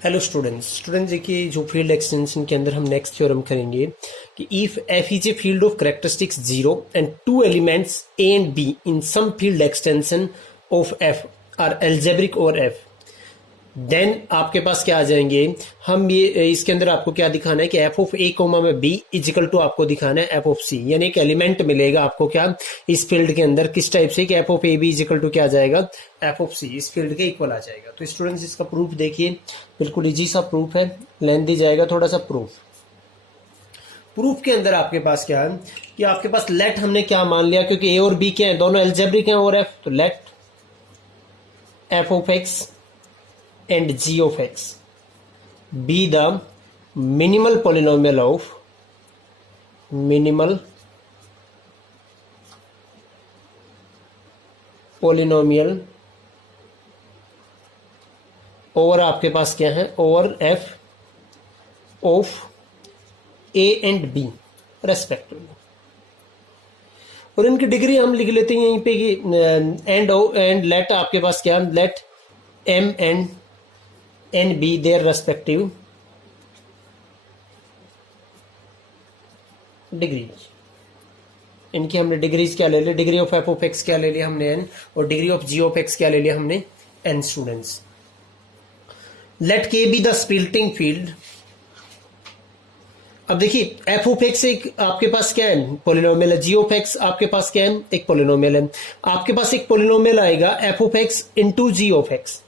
Hello students देखिए जो field extension के अंदर हम नेक्स्ट थ्योरम करेंगे कि if f is a field of characteristics zero and two elements a and b in some field extension of f are algebraic और f, then आपके पास क्या आ जाएंगे। हम ये इसके अंदर आपको क्या दिखाना है कि एफ ऑफ ए कोमा में बी इजिकल टू आपको दिखाना है एफ ऑफ सी, यानी एक एलिमेंट मिलेगा आपको क्या इस फील्ड के अंदर किस टाइप से कि f of a b is equal to क्या आ जाएगा एफ ऑफ सी इस फील्ड के इक्वल आ जाएगा। तो स्टूडेंट्स इसका प्रूफ देखिए, बिल्कुल इजी सा प्रूफ है, लेंथी जाएगा थोड़ा सा प्रूफ के अंदर आपके पास क्या है कि आपके पास लेट हमने क्या मान लिया, क्योंकि ए और बी क्या है दोनों एल्जेब्रिक हैं और एफ, तो let f of x and g of x be the minimal polynomial over आपके पास क्या है over f of a and b respectively. और इनकी डिग्री हम लिख लेते हैं यहीं पे कि एंड लेट आपके पास क्या let m and b their respective degrees. इनकी हमने डिग्रीज क्या ले ली, degree of F of X क्या ले लिया हमने n, और degree of ji of X क्या ले लिया हमने n। Students let K be the splitting field. अब देखिए एफ ऑफ एक्स एक आपके पास क्या है पोलिनोमियल है, जी ऑफ एक्स आपके पास क्या है एक पोलिनोमियल है। आपके पास एक पोलिनोमियल आएगा f of x into g of x,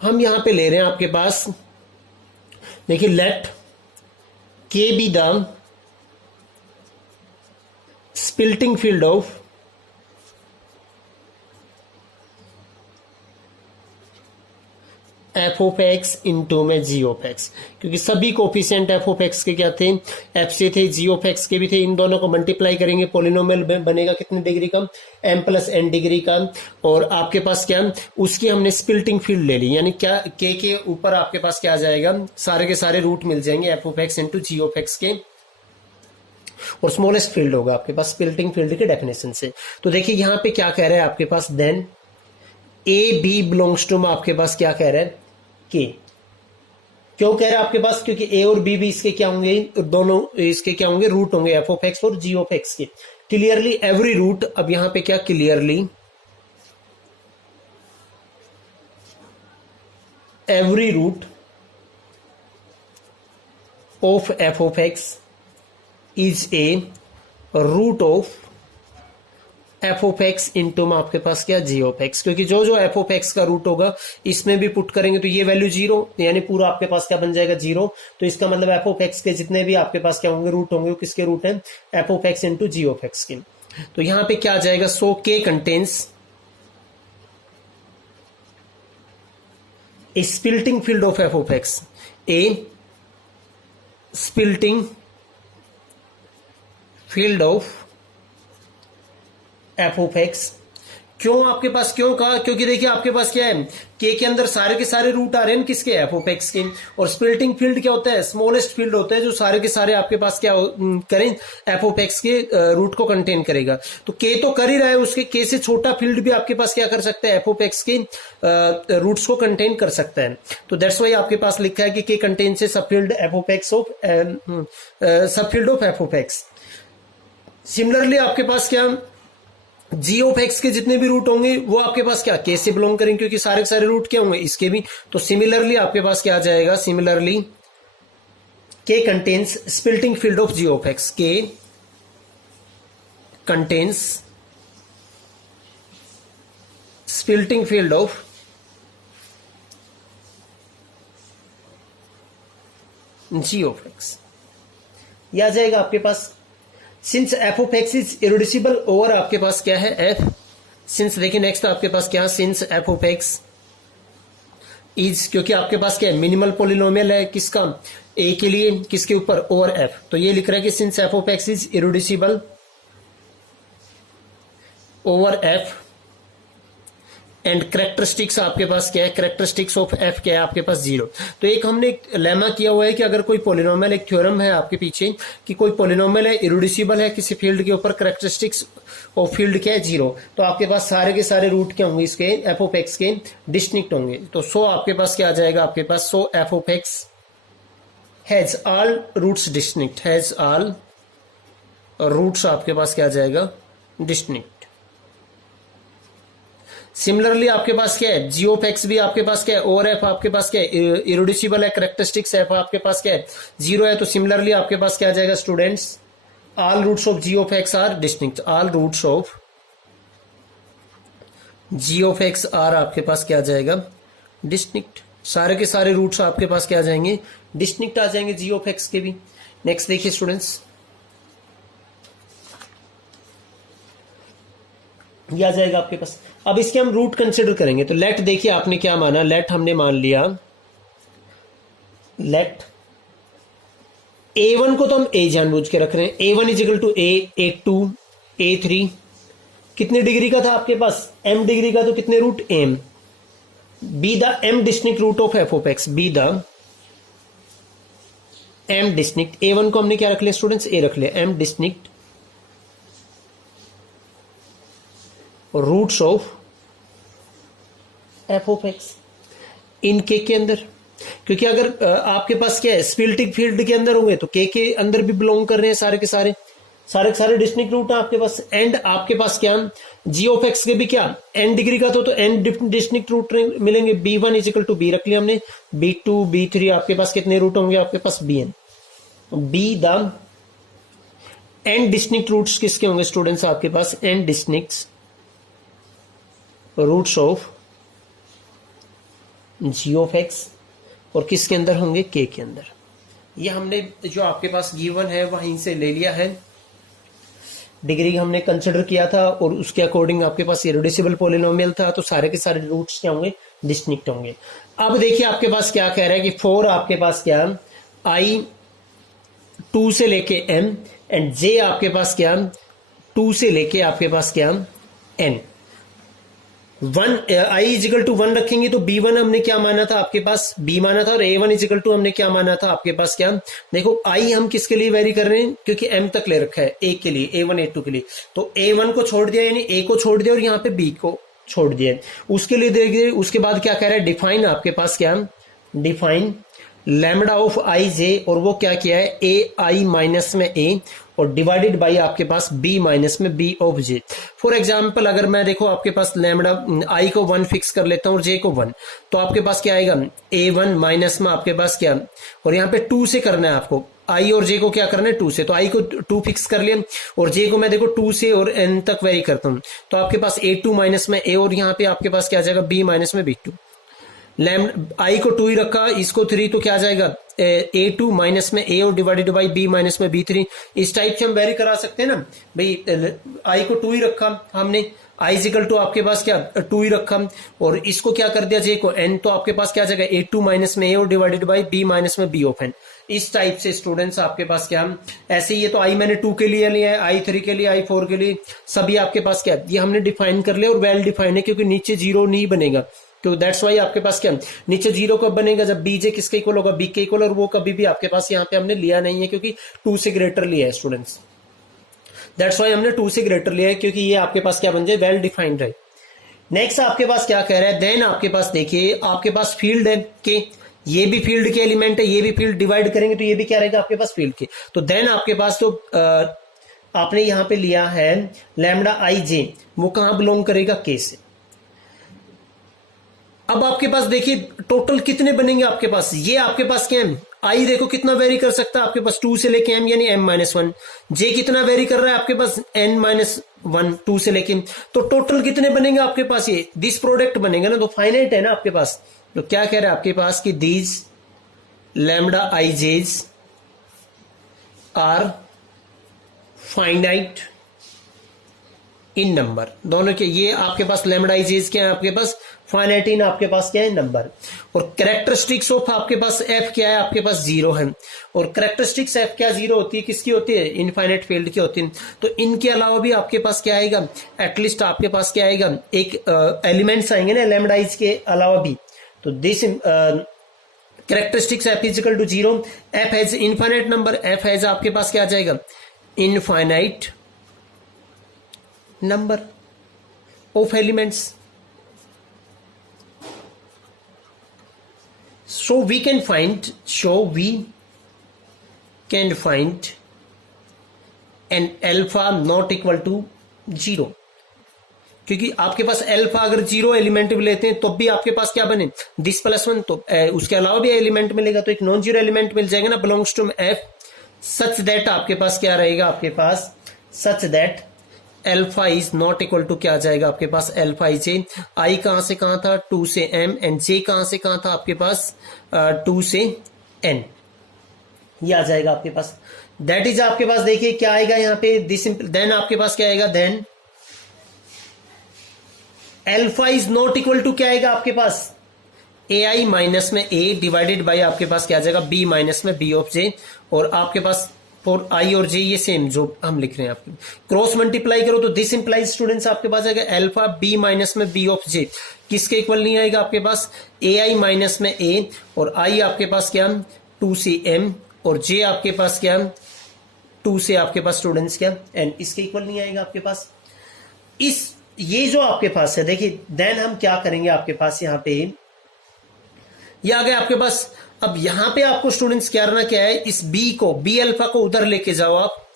हम यहां पे ले रहे हैं आपके पास देखिए late K be the splitting field of F of x into में जी ऑफ एक्स, क्योंकि सभी कोफिशिएंट एफ ऑफ एक्स के क्या थे एफ से थे, जी ऑफ एक्स के भी थे। इन दोनों को मल्टीप्लाई करेंगे पोलिनोमियल बनेगा कितने डिग्री का एम प्लस एन डिग्री का। और आपके पास क्या उसकी हमने स्प्लिटिंग फील्ड ले ली, यानी क्या के ऊपर आपके पास क्या आ जाएगा सारे के सारे रूट मिल जाएंगे f of x into g of x के, और स्मॉलेस्ट फील्ड होगा आपके पास स्प्लिटिंग फील्ड के डेफिनेशन से। तो देखिए यहां पे क्या कह रहा है आपके पास then A B belongs to में आपके पास क्या कह रहा है के। क्यों कह रहा है आपके पास, क्योंकि ए और बी भी इसके क्या होंगे दोनों इसके क्या होंगे रूट होंगे एफ ऑफ एक्स और जी ऑफ एक्स के। क्लियरली एवरी रूट, अब यहां पे क्या clearly every root of F of x is a root of F of x into में आपके पास क्या जी ऑफ एक्स, क्योंकि जो जो एफ ऑफ एक्स का रूट होगा इसमें भी पुट करेंगे तो ये वैल्यू जीरो, यानी पूरा आपके पास क्या बन जाएगा जीरो। तो इसका मतलब एफ ऑफ एक्स के जितने भी आपके पास क्या होंगे रूट होंगे वो किसके रूट हैं f of x into g of x के। तो यहां पे क्या आ जाएगा so k contains a splitting field of F of x, a splitting field of F of x. क्यों आपके पास क्यों कहा, क्योंकि देखिए आपके पास क्या है के अंदर सारे के सारे रूट आ रहे हैं किसके एफ ऑफ एक्स के, और स्प्लिटिंग फील्ड क्या होता है स्मॉलेस्ट फील्ड होता है जो सारे के सारे आपके पास क्या करें एफ ऑफ एक्स के रूट को कंटेन करेगा। तो के तो कर ही रहा है, उसके के से छोटा फील्ड भी आपके पास क्या कर सकता है एफ ऑफ एक्स के रूट्स को कंटेन कर सकता है। तो दैट्स वाई आपके पास लिखा है कि के कंटेन से subfield F of X of subfield of F of X. Similarly आपके पास क्या जी ऑफ एक्स के जितने भी रूट होंगे वो आपके पास क्या के से बिलोंग करेंगे, क्योंकि सारे के सारे रूट क्या होंगे इसके भी। तो सिमिलरली आपके पास क्या आ जाएगा similarly K contains splitting field of ji of x, K contains splitting field of ji of X. यह आ जाएगा आपके पास since F of x is irreducible over आपके पास क्या है एफ, सिंस देखिए नेक्स्ट आपके पास क्या है since F of x is, क्योंकि आपके पास क्या है मिनिमल पोलिनोमियल है किसका ए के लिए किसके ऊपर ओवर एफ। तो ये लिख रहा है कि since F of x is irreducible over F and characteristics आपके पास क्या है, करेक्टरिस्टिक्स ऑफ एफ क्या है आपके पास 0। तो एक हमने एक लेमा किया हुआ है कि अगर कोई पॉलिनोमियल, एक थ्योरम है आपके पीछे कि कोई पॉलिनोमियल है, इरेड्यूसिबल है किसी फील्ड के ऊपर, करेक्टरिस्टिक्स ऑफ फील्ड क्या है 0, तो आपके पास सारे के सारे रूट क्या होंगे इसके, एफ ऑफ एक्स के डिस्टिंक्ट होंगे। तो सो आपके पास क्या आ जाएगा आपके पास, so F of X has all roots distinct, has all roots आपके पास क्या आ जाएगा, डिस्टिंक्ट। सिमिलरली आपके पास क्या है, जी ऑफ एक्स भी आपके पास क्या है, और एफ आपके पास क्या है, इरेड्यूसिबल है, करेक्टरिस्टिक्स एफ आपके पास क्या है 0 है। तो सिमिलरली आपके पास क्या आ जाएगा students, all roots of ji of x are distinct, all roots of ji of x are आपके पास क्या आ जाएगा, डिस्टिंक्ट। सारे के सारे रूट्स आपके पास क्या आ जाएंगे, डिस्टिंक्ट आ जाएंगे जी ऑफ एक्स के भी। नेक्स्ट देखिए स्टूडेंट्स, ये आ जाएगा आपके पास। अब इसके हम रूट कंसिडर करेंगे। तो लेट देखिए आपने क्या माना, लेट हमने मान लिया, लेट a1 को तो हम a जानबूझ के रख रहे हैं, a1 is equal to a, a2, a3, कितने डिग्री का था आपके पास, m डिग्री का, तो कितने root m, be the m distinct root of f of x, be the m distinct, a1 को हमने क्या रख लिया स्टूडेंट्स, a रख लिया, m distinct roots of F of X in K अंदर, क्योंकि अगर आपके पास क्या है, स्पिलिटिक फील्ड के अंदर होंगे तो के अंदर भी बिलोंग कर रहे हैं सारे के सारे डिस्टिंक्ट रूट है आपके पास। एंड आपके पास क्या, जी ऑफ एक्स के भी क्या n डिग्री का तो n डिस्टिंक्ट रूट मिलेंगे, b1 is equal to b रख लिया हमने, b2 b3 आपके पास कितने रूट होंगे आपके पास bn, be the n distinct roots किसके होंगे स्टूडेंट्स आपके पास, n distinct roots of ji of x, और किसके अंदर होंगे, के के अंदर। ये हमने जो आपके पास गिवन है वहीं से ले लिया है, डिग्री हमने कंसिडर किया था और उसके अकॉर्डिंग आपके पास इरेड्यूसिबल पॉलिनोमियल था, तो सारे के सारे रूट्स क्या होंगे, डिस्टिंक्ट होंगे। अब देखिए आपके पास क्या कह रहा है कि 4 आपके पास क्या, i 2 से लेके m एंड j आपके पास क्या 2 से लेके आपके पास क्या n, 1 i इजिकल टू 1 रखेंगे तो b1 हमने क्या माना था आपके पास, b माना था, और a1 इजिकल टू हमने क्या माना था आपके पास क्या, देखो i हम किसके लिए वेरी कर रहे हैं, क्योंकि m तक ले रखा है a के लिए, a1 a2 के लिए, तो a1 को छोड़ दिया यानी a को छोड़ दिया और यहाँ पे b को छोड़ दिया, उसके लिए देखिए। उसके बाद क्या कह रहा है, डिफाइन आपके पास क्या, डिफाइन लैम्डा ऑफ आई जे, और वो क्या किया है, ए आई माइनस में ए और डिवाइडेड बाई आपके पास b माइनस में b of j। For example अगर मैं देखो आपके पास लैम्डा i को 1 फिक्स कर लेता हूँ और j को 1, तो आपके पास क्या आएगा, a1 माइनस में आपके पास क्या, और यहाँ पे 2 से करना है आपको, i और j को क्या करना है 2 से, तो i को 2 फिक्स कर लिया और j को मैं देखो 2 से और n तक वेरी करता हूँ, तो आपके पास a2 माइनस में a, और यहाँ पे आपके पास क्या आ जाएगा b माइनस में b2, आई को 2 ही रखा, इसको 3, तो क्या आ जाएगा a2 माइनस में a और डिवाइडेड बाई b माइनस में b3। इस टाइप से हम वेरी करा सकते हैं ना भाई, आई को 2 ही रखा हमने, आई इजिकल टू आपके पास क्या 2 ही रखा, और इसको क्या कर दिया j को n, तो आपके पास क्या आ जाएगा a2 माइनस में a और डिवाइडेड बाई b माइनस में b ऑफ n। इस टाइप से स्टूडेंट्स आपके पास क्या, ऐसे ही है, तो आई मैंने 2 के लिए लिया है, आई 3 के लिए, आई 4 के लिए, सभी आपके पास क्या, ये हमने डिफाइन कर लिया और वेल डिफाइन है, क्योंकि नीचे 0 नहीं बनेगा, तो दैट्स वाई आपके पास क्या, नीचे 0 कब बनेगा, जब बीजे किसके इक्वल होगा, बी के इक्वल, और वो कभी भी आपके पास यहाँ पे हमने लिया नहीं है, क्योंकि 2 से ग्रेटर लिया है स्टूडेंट्स, दैट्स वाई हमने 2 से ग्रेटर लिया है, क्योंकि ये आपके पास क्या बन जाए, वेल डिफाइंड है। नेक्स्ट आपके पास क्या कह रहा है, देन आपके पास देखिए आपके पास फील्ड है के, ये भी फील्ड के एलिमेंट है, ये भी फील्ड, डिवाइड करेंगे तो ये भी क्या रहेगा आपके पास फील्ड के, तो देन आपके पास तो आपने यहाँ पे लिया है लैम्डा आई जे, वो कहां बिलोंग करेगा, के से। अब आपके पास देखिए टोटल कितने बनेंगे आपके पास, ये आपके पास क्या है, आई देखो कितना वेरी कर सकता है आपके पास 2 से लेके m यानी m माइनस 1, जे कितना वेरी कर रहा है आपके पास n माइनस 1 2 से लेके, तो टोटल कितने बनेंगे आपके पास, ये दिस प्रोडक्ट बनेगा ना, तो फाइनाइट है ना आपके पास, तो क्या कह रहा है आपके पास कि these lambda i j's are finite in number, दोनों के ये आपके पास लैम्डा आई जेज क्या है आपके पास फाइनाइट आपके पास क्या है, नंबर। और कैरेक्टरिस्टिक्स ऑफ आपके पास एफ क्या है, आपके पास जीरो है। और कैरेक्टरिस्टिक्स एफ क्या जीरो होती है, किसकी होती है, इनफाइनाइट फील्ड की होती है। तो इनके अलावा भी आपके पास क्या आएगा, एटलीस्ट आपके पास क्या आएगा, एक एलिमेंट्स आएंगे ना लैम्ब्डाइज के अलावा भी। तो this characteristics f is equal to zero, f has infinite number, f has आपके पास क्या आ जाएगा, infinite number of elements. So we can find an alpha not equal to 0, क्योंकि आपके पास अल्फा अगर जीरो एलिमेंट भी लेते हैं तो भी आपके पास क्या बने, दिस प्लस वन, तो उसके अलावा भी एलिमेंट मिलेगा, तो एक नॉन जीरो एलिमेंट मिल जाएगा ना, belongs to F such that आपके पास क्या रहेगा, आपके पास such that alpha is not equal to क्या आ जाएगा आपके पास, अल्फा इज ए, आई कहां से कहां था, 2 से m, एंड जे कहां से कहां था आपके पास 2 से n, ये आ जाएगा आपके पास। दैट इज आपके पास देखिए क्या आएगा यहाँ पे, दिस देन आपके पास क्या आएगा, then alpha is not equal to क्या आएगा आपके पास, ए आई माइनस में ए डिवाइडेड बाई आपके पास क्या आ जाएगा, बी माइनस में बी ऑफ जे। और आपके पास फॉर आई और जे ये सेम जो हम लिख रहे हैं, आपके क्रॉस मल्टीप्लाई करो तो दिस इंप्लाइज स्टूडेंट्स आपके पास आएगा अल्फा बी माइनस में बी ऑफ जे, किसके इक्वल नहीं आएगा आपके पास, ए आई माइनस में ए, और आई आपके पास क्या 2 से m, और जे आपके पास क्या 2 से आपके पास स्टूडेंट्स क्या n, इसके इक्वल नहीं आएगा आपके पास। इस ये जो आपके पास है देखिए, देन हम क्या करेंगे आपके पास यहाँ पे, ये आ गया आपके पास। अब यहां पे आपको स्टूडेंट्स क्या करना क्या है, इस बी को, बी अल्फा को उधर लेके जाओ आप,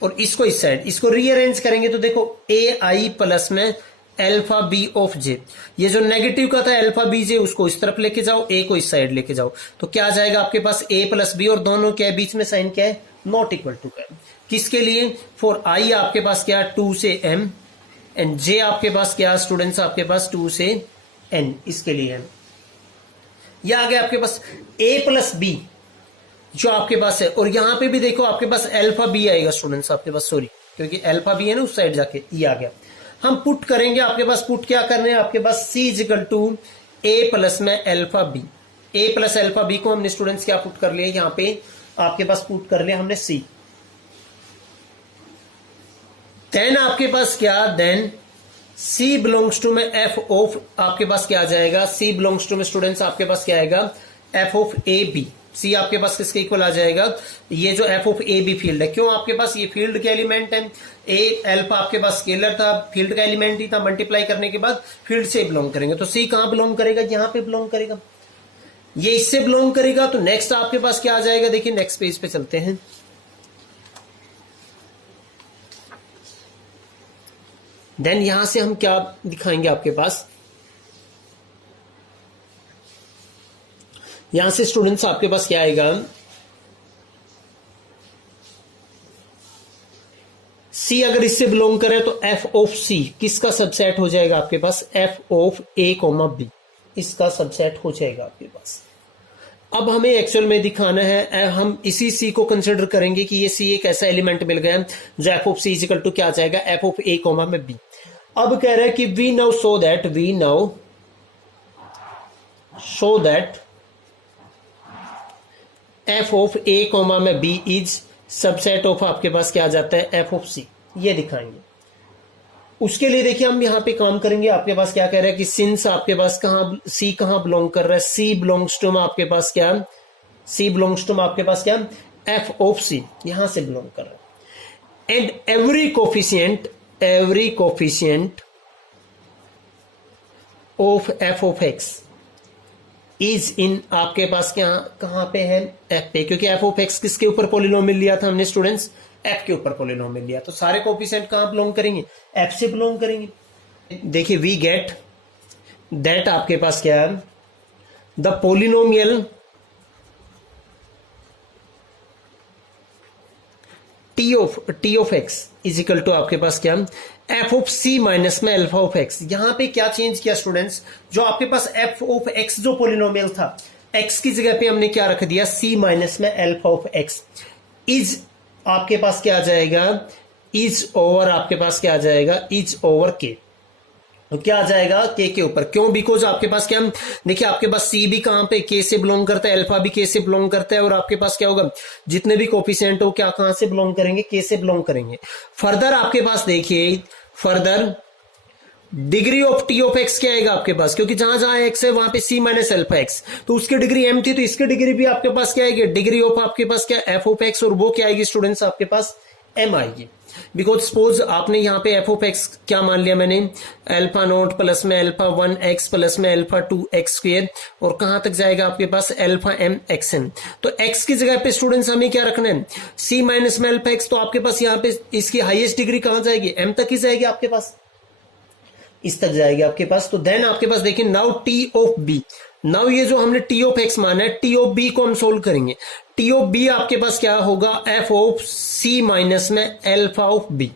और इसको इस साइड, इसको रीअरेंज करेंगे तो देखो ए आई प्लस में अल्फा बी ऑफ जे, ये जो नेगेटिव का था अल्फा बी जे उसको इस तरफ लेके जाओ, ए को इस साइड लेके जाओ, तो क्या आ जाएगा आपके पास ए प्लस बी, और दोनों क्या है बीच में साइन क्या है, नॉट इक्वल टू का, किसके लिए, फॉर आई आपके पास क्या 2 से m, एंड जे आपके पास क्या स्टूडेंट्स आपके पास 2 से n, इसके लिए है। यह आ गया आपके पास a प्लस बी जो आपके पास है, और यहां पे भी देखो आपके पास अल्फा बी आएगा स्टूडेंट्स आपके पास, सॉरी क्योंकि अल्फा बी है ना उस साइड जाके, ये आ गया। हम पुट करेंगे आपके पास, पुट क्या करने हैं आपके पास, c equal to a plus में alpha B, a plus alpha B को हमने स्टूडेंट्स क्या पुट कर लिया, यहां पे आपके पास पुट कर लिया हमने c, देन आपके पास क्या, देन C बिलोंग्स टू में f ऑफ आपके पास क्या आ जाएगा, C बिलोंग्स टू में स्टूडेंट्स आपके पास क्या आएगा, f of a b, C आपके पास किसके इक्वल आ जाएगा, ये जो f of a b field है, क्यों आपके पास ये फील्ड के एलिमेंट है, ए अल्फा आपके पास स्केलर था, फील्ड का एलिमेंट ही था, मल्टीप्लाई करने के बाद फील्ड से बिलोंग करेंगे, तो C कहां बिलोंग करेगा, यहां पे बिलोंग करेगा, ये इससे बिलोंग करेगा, तो नेक्स्ट आपके पास क्या आ जाएगा, देखिए नेक्स्ट पेज पे चलते हैं। देन यहां से हम क्या दिखाएंगे आपके पास, यहां से स्टूडेंट्स आपके पास क्या आएगा, सी अगर इससे बिलोंग करे तो एफ ऑफ सी किसका सबसेट हो जाएगा आपके पास, F of A comma B, इसका सबसेट हो जाएगा आपके पास। अब हमें एक्चुअल में दिखाना है, हम इसी सी को कंसिडर करेंगे कि ये सी एक ऐसा एलिमेंट मिल गया जो f of c equal to क्या आ जाएगा, एफ ऑफ ए कॉमा में बी। अब कह रहा है कि we now so that f of A comma में बी इज सबसेट ऑफ आपके पास क्या आ जाता है, एफ ऑफ सी, ये दिखाएंगे। उसके लिए देखिए हम यहां पे काम करेंगे, आपके पास क्या कह रहा है कि सिंस आपके पास सी कहां बिलोंग कर रहा है, सी बिलोंग्स टू आपके पास क्या, सी बिलोंग्स टू आपके पास क्या, एफ ऑफ सी यहां से बिलोंग कर रहा है, and every coefficient of F of x is in आपके पास क्या कहां पे है, एफ पे, क्योंकि एफ ऑफ एक्स किसके ऊपर पॉलिनोमियल लिया था हमने स्टूडेंट्स, एफ के ऊपर पॉलिनोमियल लिया, तो सारे कोफिशिएंट कहां बिलोंग करेंगे, एफ से बिलोंग करेंगे। देखिए वी गेट दैट आपके पास क्या है, the polynomial t of x is equal to आपके पास क्या, एफ ऑफ सी माइनस में अल्फा ऑफ एक्स। यहां पे क्या चेंज किया स्टूडेंट्स, जो आपके पास एफ ऑफ एक्स जो पॉलिनोमियल था, एक्स की जगह पे हमने क्या रख दिया, सी माइनस में अल्फा ऑफ एक्स, इज आपके पास क्या आ जाएगा, इज ओवर आपके पास क्या आ जाएगा, इज ओवर के, तो क्या आ जाएगा के ऊपर, क्यों? बिकॉज आपके पास क्या, देखिए आपके पास सी भी कहां पे के से बिलोंग करता है, अल्फा भी के से बिलोंग करता है, और आपके पास क्या होगा, जितने भी कोफिशिएंट हो क्या कहां से बिलोंग करेंगे, के से बिलोंग करेंगे। फर्दर आपके पास देखिए, further degree of T of X क्या आएगा आपके पास, क्योंकि जहां जहां एक्स है वहां पे सी माइनस अल्फा एक्स, तो उसकी डिग्री एम थी, तो इसकी डिग्री भी आपके पास क्या आएगी, डिग्री ऑफ आपके पास क्या एफ ऑफ एक्स, और वो क्या आएगी स्टूडेंट्स आपके पास एम आएगी। बिकॉज सपोज आपने यहाँ पे एफ ऑफ एक्स क्या मान लिया मैंने, अल्फा नोट प्लस में अल्फा 1 एक्स प्लस में अल्फा 2 एक्स स्क्वेयर, और कहां तक जाएगा आपके पास अल्फा एम एक्स एन। तो एक्स की जगह पे स्टूडेंट्स हमें क्या रखना है, सी माइनस में अल्फा एक्स, तो आपके पास यहाँ पे इसकी हाईएस्ट डिग्री कहां जाएगी, एम तक ही जाएगी आपके पास, इस तक जाएगी आपके पास। तो देन आपके पास देखिए now t of b, now ये जो हमने टी ऑफ एक्स माना है, टी ऑफ बी को हम सोल्व करेंगे। टी ऑफ बी आपके पास क्या होगा, एफ ऑफ सी माइनस में अल्फा ऑफ बी,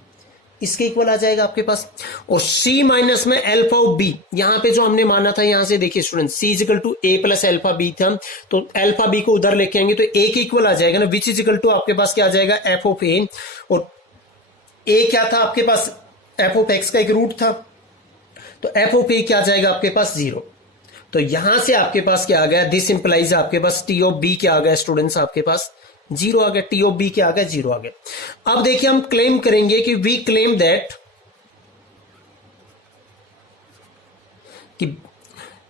इसके इक्वल आ जाएगा आपके पास। और सी माइनस में अल्फा ऑफ बी, यहां पे जो हमने माना था, यहां से देखिए student c is equal to a plus alpha b था, तो अल्फा बी को उधर लेके आएंगे तो ए के इक्वल आ जाएगा ना, विच इज इक्वल टू आपके पास क्या आ जाएगा, एफ ऑफ ए, और ए क्या था आपके पास, एफ ऑफ एक्स का एक रूट था, तो एफ ऑफ ए क्या आ जाएगा आपके पास 0। तो यहां से आपके पास क्या आ गया, दिस इंप्लाइज आपके पास टी ऑफ बी क्या आ गया स्टूडेंट्स, आपके पास 0 आ गया, टी ऑफ बी क्या आ गया, 0 आ गया। अब देखिए हम क्लेम करेंगे कि वी क्लेम दैट कि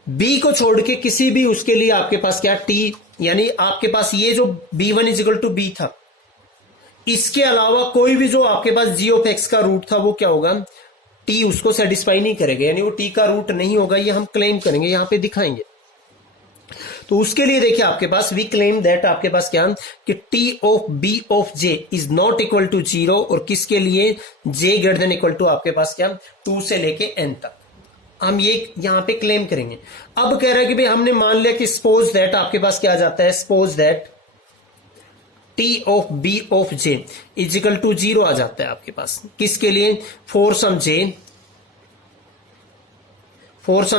बी को छोड़ के किसी भी उसके लिए आपके पास क्या टी, यानी आपके पास ये जो b1 is equal to be था, इसके अलावा कोई भी जो आपके पास जी ऑफ एक्स का रूट था वो क्या होगा, टी उसको सेटिस्फाई नहीं करेगा, यानी वो टी का रूट नहीं होगा, ये हम क्लेम करेंगे, यहां पे दिखाएंगे। तो उसके लिए देखिए आपके पास वी क्लेम दैट आपके पास क्या कि t of B of j is not equal to 0, और किसके लिए, j greater than equal to आपके पास क्या 2 से लेके n तक, हम ये यहां पे क्लेम करेंगे। अब कह रहा है कि भाई हमने मान लिया कि सपोज दैट आपके पास क्या आ जाता है, suppose that t of B of j is equal to 0 आ जाता है आपके पास, किसके लिए, फॉर सम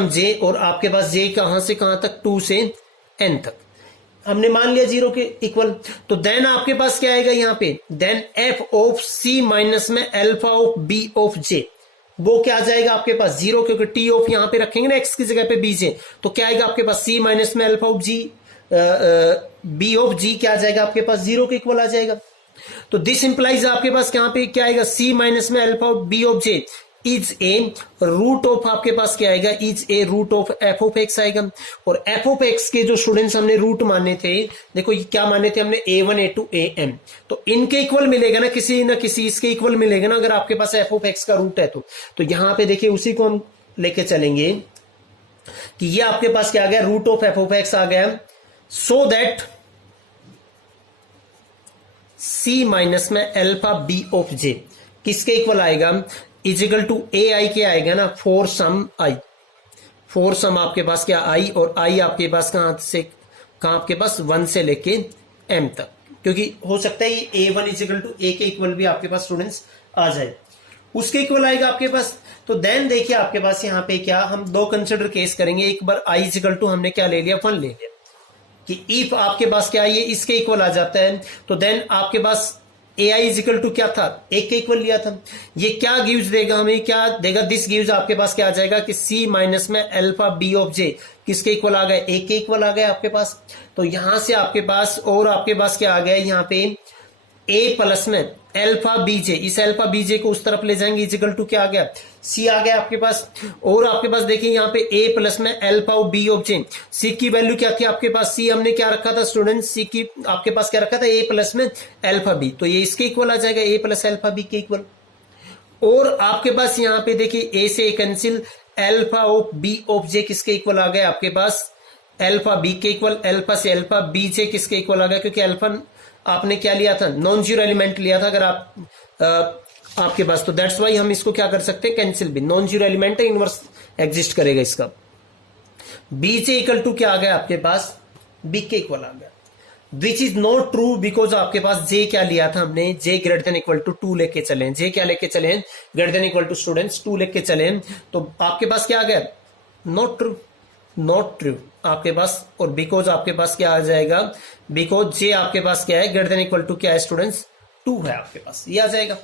जे, और आपके पास जे कहां से कहां तक, 2 से n तक, हमने मान लिया 0 के इक्वल। तो देन आपके पास क्या आएगा यहां पे, then f of c minus में alpha of B of j, वो क्या आ जाएगा आपके पास 0, क्योंकि टी ऑफ यहां पे रखेंगे ना एक्स की जगह पे बी जे, तो क्या आएगा आपके पास सी माइनस में alpha of G B of G क्या आ जाएगा आपके पास 0 के इक्वल आ जाएगा। तो दिस इंप्लाइज आपके पास यहाँ पे क्या आएगा, सी माइनस में alpha of B of j is a root of आपके पास क्या आएगा, is a root of F of x आएगा। और एफ ऑफ एक्स के जो स्टूडेंट्स हमने रूट माने थे, देखो ये क्या माने थे हमने, a1 a2 am, तो इनके इक्वल मिलेगा ना किसी इसके इक्वल मिलेगा ना, अगर आपके पास एफ ऑफ एक्स का रूट है तो यहां पे देखिए उसी को हम लेके चलेंगे कि ये आपके पास क्या आ गया, root of F of X आ गया, सो दैट सी माइनस में अल्फा बी ऑफ जे किसके इक्वल आएगा, इजिकल टू ए आई के आएगा ना, फोर सम आई, फोर सम आपके पास क्या आई, और आई आपके पास कहां आपके पास 1 से लेके m तक, क्योंकि हो सकता है ये a1 इजिकल टू a के इक्वल भी आपके पास स्टूडेंट्स आ जाए, उसके इक्वल आएगा आपके पास। तो देन देखिए आपके पास यहाँ पे क्या, हम दो कंसिडर केस करेंगे, एक बार i इजिकल टू हमने क्या ले लिया, 1 ले लिया, कि इफ आपके पास क्या ये इसके इक्वल आ जाता है, तो देन आपके पास ए आई इजिकल टू क्या था, एक के इक्वल लिया था, ये क्या गिव्स देगा हमें, क्या देगा, दिस गिव्स आपके पास क्या आ जाएगा कि सी माइनस में अल्फा बी ऑफ जे किसके इक्वल आ गया, एक के इक्वल आ गया आपके पास। तो यहां से आपके पास और आपके पास क्या आ गया, यहाँ पे ए प्लस में अल्फा बीजे, इस अल्फा बीजे को उस तरफ ले जाएंगे, इजिकल टू क्या आ गया, सी आ गया आपके पास। और आपके पास देखिए यहाँ पे ए प्लस में अल्फा बी ऑफ जे, सी की वैल्यू क्या थी आपके पास, सी हमने क्या रखा था स्टूडेंट, सी की आपके पास क्या रखा था, ए प्लस में अल्फा बी, तो ये इसके इक्वल आ जाएगा, ए प्लस अल्फा बी के इक्वल। और आपके पास यहाँ पे देखिए ए से cancel, alpha of B of J किसके इक्वल आ गया आपके पास, अल्फा बी के इक्वल, अल्फा से अल्फा बी जे किसके इक्वल आ गया, क्योंकि अल्फा आपने क्या लिया था, नॉन जीरो एलिमेंट लिया था अगर आप आपके पास, तो दैट्स वाई हम इसको क्या कर सकते हैं, कैंसिल भी, नॉन जीरो एलिमेंट है, इनवर्स एग्जिस्ट करेगा इसका। बी जे इक्वल टू क्या आ गया आपके पास, बी के इक्वल आ गया, which is not true because आपके पास जे क्या लिया था हमने, j greater than equal to 2 लेके चले, जे क्या लेके चले, greater than equal to students 2 लेके चले, तो आपके पास क्या आ गया, नॉट ट्रू, नॉट ट्रू आपके पास। और बिकॉज आपके पास क्या आ जाएगा, बिकॉज जे आपके पास क्या है, ग्रेटर देन इक्वल टू क्या है स्टूडेंट्स, 2 है आपके पास, ये आ जाएगा।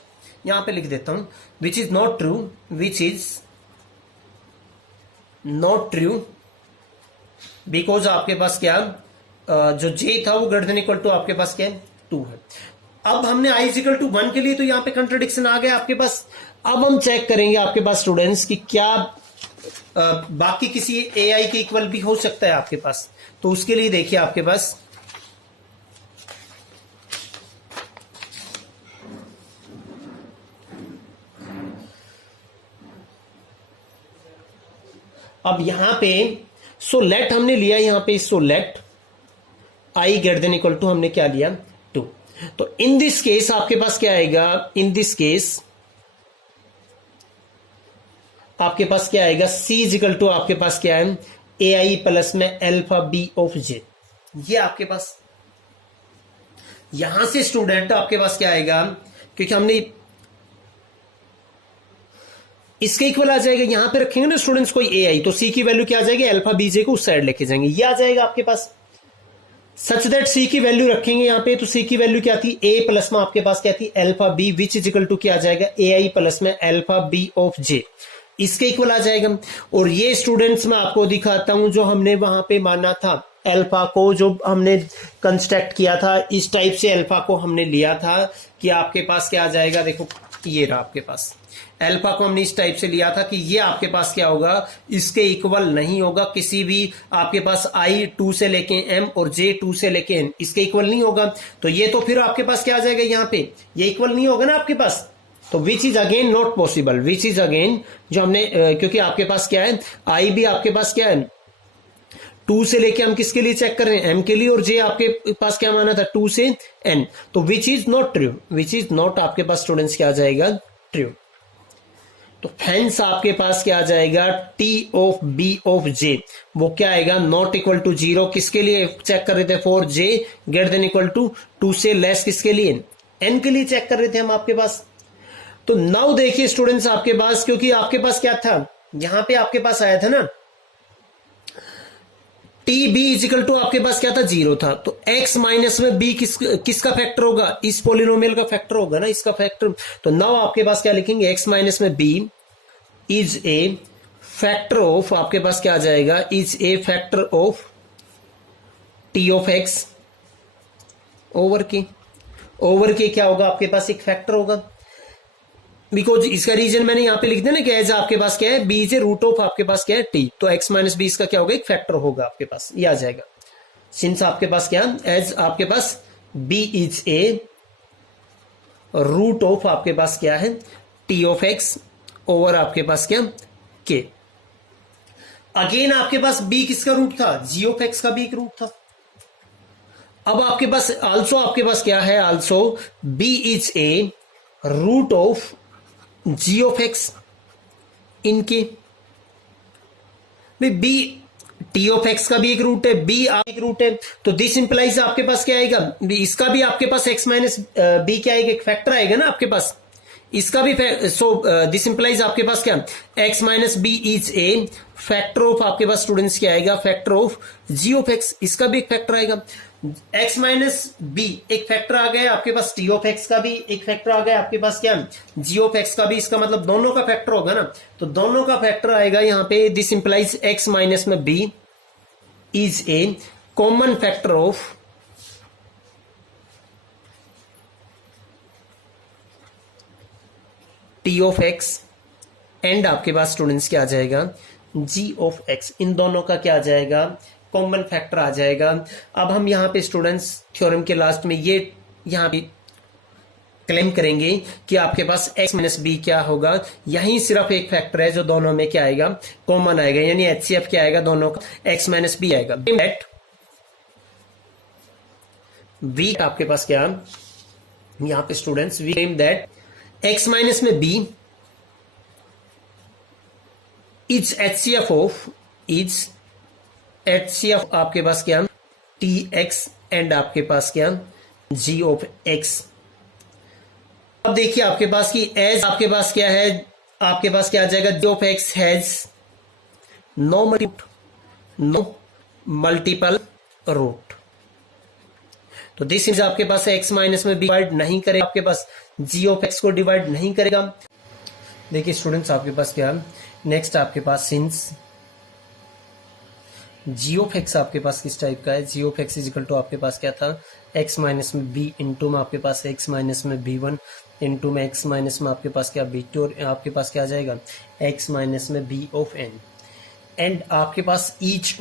यहां पे लिख देता हूं, विच is not true, which is not true, because आपके पास क्या जो जे था वो ग्रेटर देन इक्वल टू आपके पास क्या है 2 है। अब हमने i इज इक्वल टू 1 के लिए तो यहां पे कंट्राडिक्शन आ गया आपके पास। अब हम चेक करेंगे आपके पास स्टूडेंट्स कि क्या बाकी किसी ai के इक्वल भी हो सकता है आपके पास। तो उसके लिए देखिए आपके पास अब यहां पे सो लेट हमने लिया यहां पे so let i greater than equal to हमने क्या लिया 2। तो इन दिस केस आपके पास क्या आएगा, इन दिस केस आपके पास क्या आएगा सी इज इक्वल टू आपके पास क्या है ए आई प्लस में अल्फा बी ऑफ जे। ये आपके पास यहां से स्टूडेंट आपके पास क्या आएगा, क्योंकि हमने इसके इक्वल आ जाएगा, यहां पे रखेंगे ना स्टूडेंट्स कोई ए आई तो सी की वैल्यू क्या आ जाएगी अल्फा बीजे को उस साइड लेके जाएंगे, ये आ जाएगा आपके पास सच दैट सी की वैल्यू रखेंगे यहां पे। तो सी की वैल्यू क्या थी ए प्लस में आपके पास क्या थी alpha b which is equal to क्या आ जाएगा ए आई प्लस में अल्फा बी ऑफ जे, इसके इक्वल आ जाएगा। और ये स्टूडेंट्स मैं आपको दिखाता हूं जो हमने वहां पे माना था अल्फा को, जो हमने कंस्ट्रक्ट किया था इस टाइप से अल्फा को हमने लिया था कि आपके पास क्या आ जाएगा, देखो ये रहा आपके पास अल्फा को हमने इस टाइप से लिया था कि ये आपके पास क्या होगा इसके इक्वल नहीं होगा किसी भी आपके पास आई 2 से लेके m और j 2 से लेके n इसके इक्वल नहीं होगा। तो ये तो फिर आपके पास क्या आ जाएगा यहाँ पे ये इक्वल नहीं होगा ना आपके पास, तो which is again not possible, which is again जो हमने क्योंकि आपके पास क्या है आई भी आपके पास क्या है 2 से लेके हम किसके लिए चेक कर रहे हैं m के लिए, और j आपके पास क्या माना था 2 से n, तो विच is not true, which is not आपके पास स्टूडेंट्स क्या आ जाएगा ट्रू। तो हेंस आपके पास क्या आ जाएगा t of b of j वो क्या आएगा नॉट इक्वल टू 0, किसके लिए चेक कर रहे थे for j greater than equal to 2 से लेस किसके लिए n के लिए चेक कर रहे थे हम आपके पास। तो नाउ देखिए स्टूडेंट्स आपके पास, क्योंकि आपके पास क्या था यहां पे आपके पास आया था ना टी बी इजिकल टू आपके पास क्या था 0 था, तो x माइनस में b किसका फैक्टर होगा इस पोलिनोमियल का फैक्टर होगा ना इसका फैक्टर। तो नाउ आपके पास क्या लिखेंगे x माइनस में b is a factor of आपके पास क्या आ जाएगा is a factor of T of x over के क्या होगा आपके पास एक फैक्टर होगा, बिकॉज इसका रीजन मैंने यहां पे लिख दिया ना कि एज आपके पास क्या है b is a root of आपके पास क्या है टी, तो x माइनस बी इसका क्या होगा एक फैक्टर होगा आपके पास, ये आ जाएगा सिंस आपके पास क्या एज आपके पास b is a root of आपके पास क्या है टी ऑफ x ओवर आपके पास क्या k। अगेन आपके पास b किसका रूट था g ऑफ x का भी एक रूट था। अब आपके पास आल्सो आपके पास क्या है also b is a root of g of x इनके b t ऑफ x का भी एक रूट है b एक रूट है, तो दिस इंप्लाइज आपके पास क्या आएगा इसका भी आपके पास x माइनस बी क्या आएगा एक फैक्टर आएगा ना आपके पास इसका भी, सो दिस इंप्लाइज आपके पास क्या x minus B is a factor of आपके पास स्टूडेंट्स क्या आएगा factor of g of x, इसका भी एक फैक्टर आएगा x माइनस बी एक फैक्टर आ गया आपके पास t ऑफ x का भी एक फैक्टर आ गया आपके पास क्या g ऑफ x का भी, इसका मतलब दोनों का फैक्टर होगा ना, तो दोनों का फैक्टर आएगा यहाँ पे दिस इंप्लाइज x माइनस में b is A common factor of t of x and आपके पास स्टूडेंट्स क्या आ जाएगा g ऑफ x, इन दोनों का क्या आ जाएगा कॉमन फैक्टर आ जाएगा। अब हम यहां पे स्टूडेंट्स थ्योरम के लास्ट में ये यहां पे क्लेम करेंगे कि आपके पास x माइनस बी क्या होगा, यही सिर्फ एक फैक्टर है जो दोनों में क्या आएगा कॉमन आएगा, यानी HCF क्या आएगा दोनों का x माइनस बी आएगा। वी आपके पास क्या यहां पे students we claim that x minus में b इज HCF ऑफ आपके पास क्या tx एंड आपके पास क्या g ऑफ x। अब देखिए आपके पास की एज आपके पास क्या है आपके पास क्या आ जाएगा g of x has no multiple root, तो दिस इज आपके पास x माइनस में डिवाइड नहीं करेगा आपके पास g ऑफ x को डिवाइड नहीं करेगा। देखिए स्टूडेंट्स आपके पास क्या नेक्स्ट आपके पास सिंस जी ऑफ एक्स आपके पास किस टाइप का है, g of x is equal to आपके पास क्या था, एक्स माइनस में बी इंटू में आपके पास एक्स माइनस में बी वन इंटू में एक्स माइनस में आपके पास क्या बी टू, और आपके पास क्या आ जाएगा एक्स माइनस में बी ऑफ एन, एंड आपके पास ईच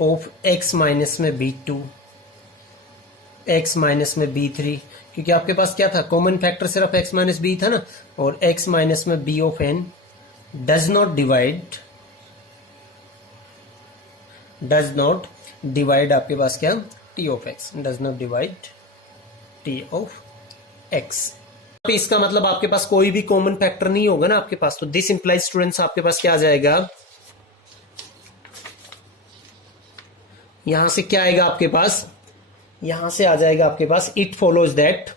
ऑफ एक्स माइनस में बी टू, एक्स माइनस में बी थ्री, क्योंकि आपके पास क्या था कॉमन फैक्टर सिर्फ एक्स माइनस बी था ना, और एक्स माइनस में b of n does not divide आपके पास क्या t of x, does not divide t of x. इसका मतलब आपके पास कोई भी कॉमन फैक्टर नहीं होगा ना आपके पास, तो दिस इंप्लाइज स्टूडेंट्स आपके पास क्या आ जाएगा, यहां से क्या आएगा आपके पास, यहां से आ जाएगा आपके पास it follows that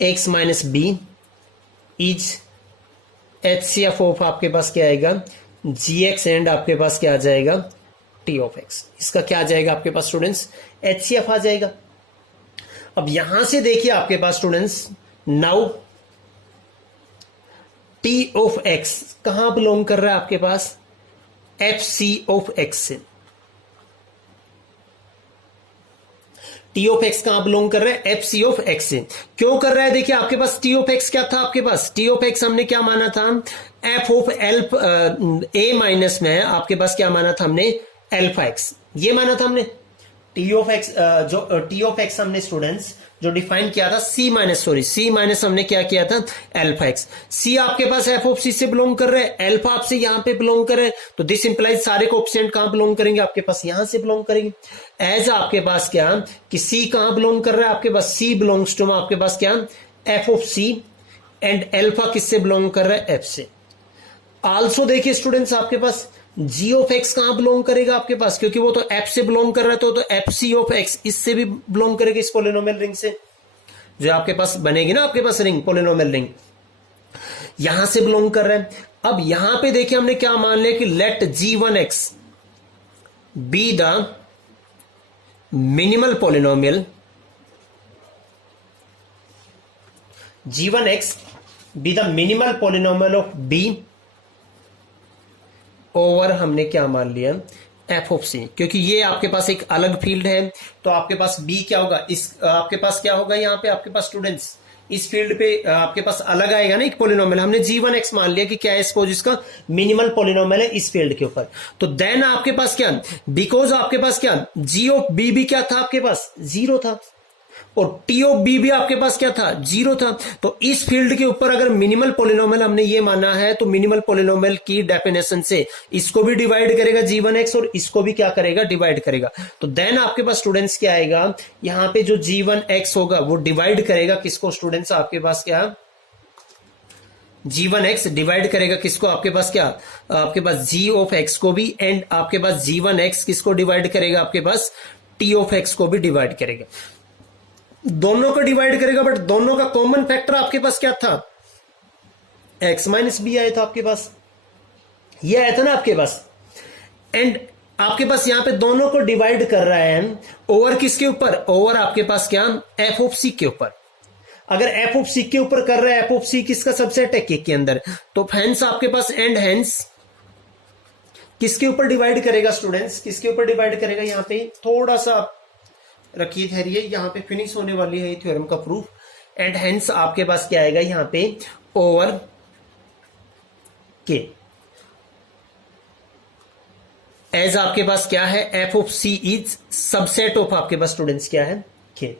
X minus B is HCF of आपके पास क्या आएगा GX एंड आपके पास क्या आ जाएगा T ऑफ एक्स। इसका क्या आ जाएगा आपके पास स्टूडेंट्स HCF आ जाएगा। अब यहां से देखिए आपके पास students now T of X कहां बिलोंग कर रहा है आपके पास FC ऑफ एक्स से, टी ऑफ एक्स कहां बिलोंग कर रहा है FC ऑफ एक्स से। क्यों कर रहा है, देखिए आपके पास टी ऑफ एक्स क्या था, आपके पास टी ऑफ एक्स हमने क्या माना था F ऑफ A माइनस में आपके पास क्या माना था हमने अल्फा एक्स, ये माना था हमने टी ऑफ एक्स, जो टी ऑफ एक्स हमने स्टूडेंट्स जो डिफाइन किया था C माइनस हमने क्या किया था अल्फा एक्स। C आपके पास F ऑफ C से बिलोंग कर रहे हैं, अल्फा आपसे यहां पे बिलोंग कर रहे हैं, तो दिस इंप्लाइज सारे कोएफिशिएंट कहां बिलोंग करेंगे आपके पास यहां से बिलोंग करेंगे। एज आपके पास क्या कि C कहां बिलोंग कर रहा है आपके पास C बिलोंग्स टू आपके पास क्या F of C and alpha किससे बिलोंग कर रहा है F से। आल्सो देखिए स्टूडेंट्स आपके पास जी ऑफ एक्स कहां बिलोंग करेगा आपके पास, क्योंकि वो तो एफ से बिलोंग कर रहा है, तो एफ सी ऑफ एक्स इससे भी बिलोंग करेगा इस पोलिनोमियल रिंग से, जो आपके पास बनेगी ना आपके पास रिंग पोलिनोमियल रिंग, यहां से बिलोंग कर रहा है। अब यहां पे देखिए हमने क्या मान लिया कि let G1x be the minimal polynomial, G1x be the minimal polynomial of B over हमने क्या मान लिया F ऑफ C, क्योंकि ये आपके पास एक अलग फील्ड है, तो आपके पास B क्या होगा, इस आपके पास क्या होगा यहाँ पे आपके पास स्टूडेंट्स इस फील्ड पे आपके पास अलग आएगा ना एक पोलिनोमियल, हमने G1x मान लिया कि क्या है सपोज इसका मिनिमल पोलिनोमियल है इस फील्ड के ऊपर, तो देन आपके पास क्या बिकॉज आपके पास क्या G ऑफ B भी क्या था आपके पास 0 था, और T ऑफ B भी आपके पास क्या था 0 था, तो इस फील्ड के ऊपर अगर मिनिमल पोलिनोमियल हमने ये माना है, तो मिनिमल पोलिनोमियल की डेफिनेशन से इसको भी डिवाइड करेगा G1x और इसको भी क्या करेगा डिवाइड करेगा, तो देन आपके पास स्टूडेंट्स क्या आएगा यहां पे जो G1x होगा वो डिवाइड करेगा किसको स्टूडेंट्स आपके पास क्या G1x डिवाइड करेगा किसको आपके पास क्या आपके पास G ऑफ x को भी, एंड आपके पास G1x किसको डिवाइड करेगा आपके पास T ऑफ x को भी डिवाइड करेगा, दोनों को डिवाइड करेगा, बट दोनों का कॉमन फैक्टर आपके पास क्या था x माइनस बी आया था आपके पास, ये आया था ना आपके पास, एंड आपके पास यहां पे दोनों को डिवाइड कर रहा है ओवर किसके ऊपर, ओवर आपके पास क्या f ऑफ c के ऊपर। अगर f ऑफ c के ऊपर कर रहा है, f ऑफ c किसका सबसेट है k के अंदर, तो हेंस आपके पास एंड हेंस किसके ऊपर डिवाइड करेगा स्टूडेंट्स, किसके ऊपर डिवाइड करेगा, यहां पे थोड़ा सा रखिए धैर्य, यहां पे फिनिश होने वाली है थ्योरम का प्रूफ, एंड हेंस आपके पास क्या आएगा यहां पे ओवर के, एज आपके पास क्या है f of c is subset of आपके पास स्टूडेंट्स क्या है k।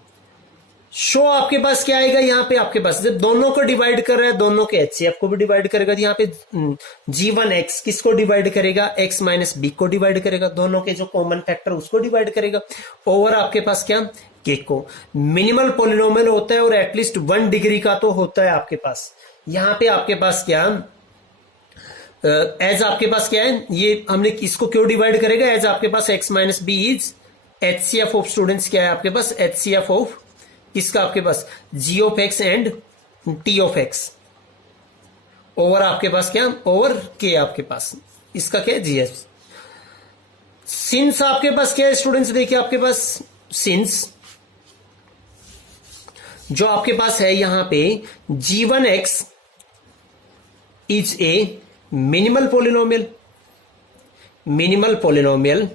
शो आपके पास क्या आएगा यहां पे आपके पास जब दोनों को डिवाइड कर रहा है, दोनों के HCF को भी डिवाइड करेगा, यहां पे G1x किसको डिवाइड करेगा x माइनस बी को डिवाइड करेगा, दोनों के जो कॉमन फैक्टर उसको डिवाइड करेगा, ओवर आपके पास क्या k को। मिनिमल पोलिनोमियल होता है और एटलीस्ट 1 डिग्री का तो होता है आपके पास, यहां पे आपके पास क्या एज आपके पास क्या है, ये हमने इसको क्यों डिवाइड करेगा, एज आपके पास x minus B is HCF of students क्या है आपके पास HCF ऑफ किसका आपके पास G of x and T of x over आपके पास क्या ओवर k आपके पास, इसका क्या है GS। सिंस आपके पास क्या है स्टूडेंट्स, देखिए आपके पास सिंस जो आपके पास है यहां पे G1x is a minimal polynomial, minimal polynomial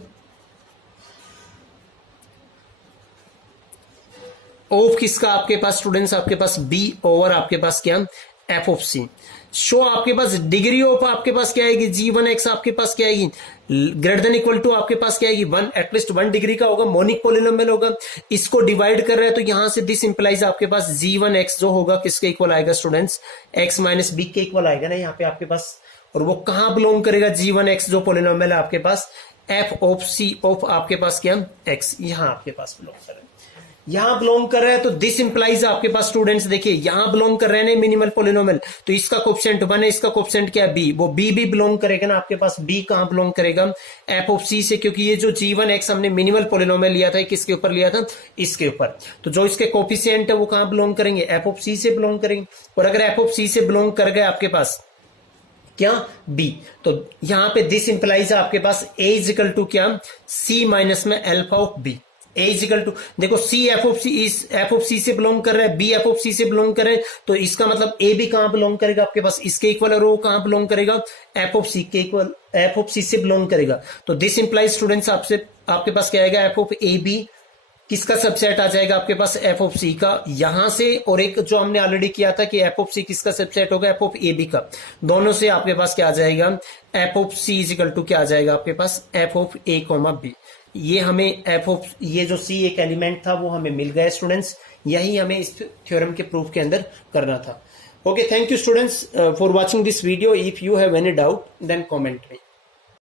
of किसका आपके पास स्टूडेंट्स, आपके पास बी ओवर आपके पास क्या एफ ऑफ सी। शो आपके पास डिग्री ऑफ आपके पास क्या आएगी, g1x आपके पास क्या आएगी, ग्रेटर देन इक्वल टू आपके पास क्या आएगी 1, एटलीस्ट 1 डिग्री का होगा, मोनिक पोलिनोमियल होगा। इसको डिवाइड कर रहे हैं तो यहां से दिस इंप्लाइज आपके पास g1x जो होगा किसके इक्वल आएगा स्टूडेंट्स, x माइनस बी के इक्वल आएगा ना यहाँ पे आपके पास। और वो कहां बिलोंग करेगा g1x जो पोलिनोमियल है आपके पास, f ऑफ c ऑफ आपके पास क्या x, यहां आपके पास बिलोंग कर रहा है, यहां बिलोंग कर रहा है। तो दिस इंप्लाइज आपके पास स्टूडेंट्स देखिए यहां बिलोंग कर रहे हैं मिनिमल पोलिनोमियल, तो इसका कोएफिशिएंट 1 है, इसका कोएफिशिएंट क्या है b, वो b भी बिलोंग करेगा ना आपके पास। b कहां बिलोंग करेगा, f ऑफ c से, क्योंकि ये जो g1x हमने मिनिमल पोलिनोमियल लिया था किसके ऊपर लिया था, इसके ऊपर। तो जो इसके कोएफिशिएंट है वो कहां बिलोंग करेंगे, f ऑफ c से बिलोंग करेंगे। और अगर f ऑफ c से बिलोंग कर गए आपके पास क्या b, तो यहां पे दिस इंप्लाइज आपके पास a इज इक्वल टू क्या, c माइनस में alpha of b। a is equal to देखो c f ऑफ c से बिलोंग कर रहा है, b f ऑफ c से बिलोंग कर रहे हैं, तो इसका मतलब a भी कहां बिलोंग करेगा आपके पास इसके इक्वल, और वो कहां बिलोंग करेगा f ऑफ c के इक्वल, f ऑफ c से बिलोंग करेगा। तो दिस इंप्लाइज स्टूडेंट्स आपके पास क्या आएगा, f ऑफ a b किसका सबसेट आ जाएगा आपके पास, f ऑफ c का यहां से, और एक जो हमने ऑलरेडी किया था कि f ऑफ c किसका सबसेट होगा, f ऑफ a b का, दोनों से आपके पास क्या आ जाएगा, f of c is equal to क्या आ जाएगा आपके पास, f ऑफ a b। ये हमें f ऑफ, ये जो c एक एलिमेंट था वो हमें मिल गया स्टूडेंट्स, यही हमें इस थ्योरम के प्रूफ के अंदर करना था। Okay, thank you students for watching this video. If you have any doubt then comment me.